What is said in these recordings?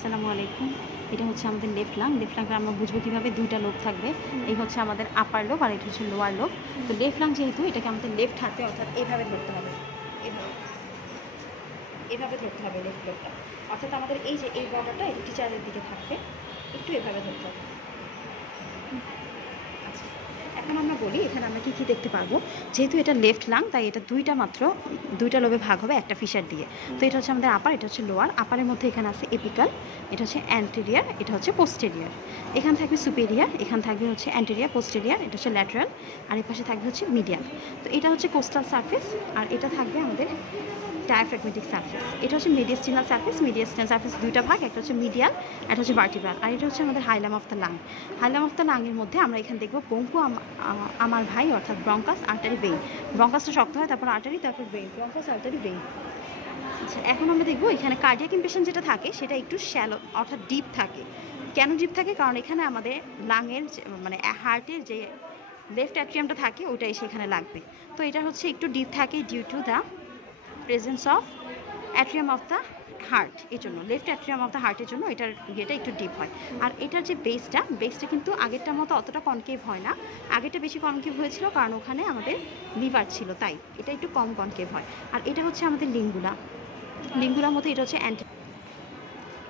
আসসালামু আলাইকুম। এটা হচ্ছে আমাদের লেফট লাং। লেফট লাংটা আমরা বুঝবো কীভাবে, দুইটা লোব থাকবে। এই হচ্ছে আমাদের আপার লোব আর এটা হচ্ছে লোয়ার লোব। তো লেফট লাং যেহেতু, এটাকে আমাদের লেফট হাতে অর্থাৎ এইভাবে ধরতে হবে, এভাবে এভাবে ধরতে হবে লেফট লোবটা। অর্থাৎ আমাদের এই যে এই বর্ডারটা এটা টিচারের দিকে থাকবে, একটু এভাবে ধরতে হবে। আচ্ছা, এখন আমরা বলি এখানে আমরা কী কী দেখতে পারবো। যেহেতু এটা লেফট লাং, তাই এটা দুইটা লোবে ভাগ হবে একটা ফিশার দিয়ে। তো এটা হচ্ছে আমাদের আপার, এটা হচ্ছে লোয়ার। আপারের মধ্যে এখানে আছে এপিকাল, এটা হচ্ছে অ্যান্টেরিয়ার, এটা হচ্ছে পোস্টেরিয়ার। এখানে থাকবে সুপেরিয়ার, এখানে থাকবে হচ্ছে অ্যান্টেরিয়ার, পোস্টেরিয়ার, এটা হচ্ছে ল্যাটারাল, আর এর পাশে থাকবে হচ্ছে মিডিয়াল। তো এটা হচ্ছে কোস্টাল সারফেস, আর এটা থাকবে আমাদের ডায়াফ্রাগমেটিক সারফেস। এটা হচ্ছে মিডিয়াস্টিনাল সারফেস। মিডিয়াস্টিনাল সারফেস দুইটা ভাগ, একটা হচ্ছে মিডিয়াল, একটা হচ্ছে ভার্টিব্রাল, আর এটা হচ্ছে আমাদের hilum of the lung. Hilum of the লাংয়ের মধ্যে আমরা এখানে দেখবো বঙ্কু আমার ভাই, অর্থাৎ ব্রঙ্কাস, আর্টারি, ভেইন। ব্রঙ্কাসটা শক্ত হয়, তারপর আর্টারি, তারপর ভেইন, ব্রঙ্কাস, আর্টারি, ভেইন। আচ্ছা, এখন আমরা দেখবো এখানে কার্ডিয়াক ইমপ্রেশন যেটা থাকে সেটা একটু শ্যালো অর্থাৎ ডিপ থাকে। কেন ডিপ থাকে? কারণ এখানে আমাদের লাংয়ের মানে হার্টের যে লেফট অ্যাট্রিয়ামটা থাকে ওইটা এসে এখানে লাগবে। তো এটা হচ্ছে একটু ডিপ থাকে due to the presence of atrium of the heart. এই জন্য লেফট অ্যাট্রিয়াম অফ দ্য হার্টের জন্য এটার ইয়েটা একটু ডিপ হয়। আর এটার যে বেসটা কিন্তু আগেরটার মতো অতটা কনকেভ হয় না। আগেরটা বেশি কনকেভ হয়েছিল কারণ ওখানে আমাদের লিভার ছিল, তাই এটা একটু কম কনকেভ হয়। আর এটা হচ্ছে আমাদের লিঙ্গুলার মতো, এটা হচ্ছে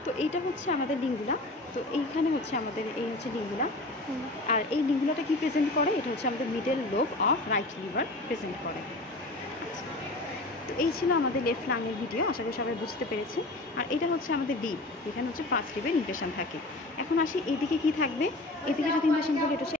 তো এইটা হচ্ছে আমাদের লিঙ্গুলা। তো এইখানে হচ্ছে আমাদের এই হচ্ছে লিঙ্গুলা। আর এই লিঙ্গুলাটা কি প্রেজেন্ট করে? এটা হচ্ছে আমাদের middle lobe of right liver present করে। তো এই ছিল আমাদের লেফট লাংয়ের ভিডিও, আশা করি সবাই বুঝতে পেরেছি। আর এটা হচ্ছে আমাদের লিব, এখানে হচ্ছে ফার্স্ট লিভের ইমপ্রেশন থাকে। এখন আসি এদিকে কি থাকবে। এদিকে যদি ইমপ্রেশন থাকে, এটা হচ্ছে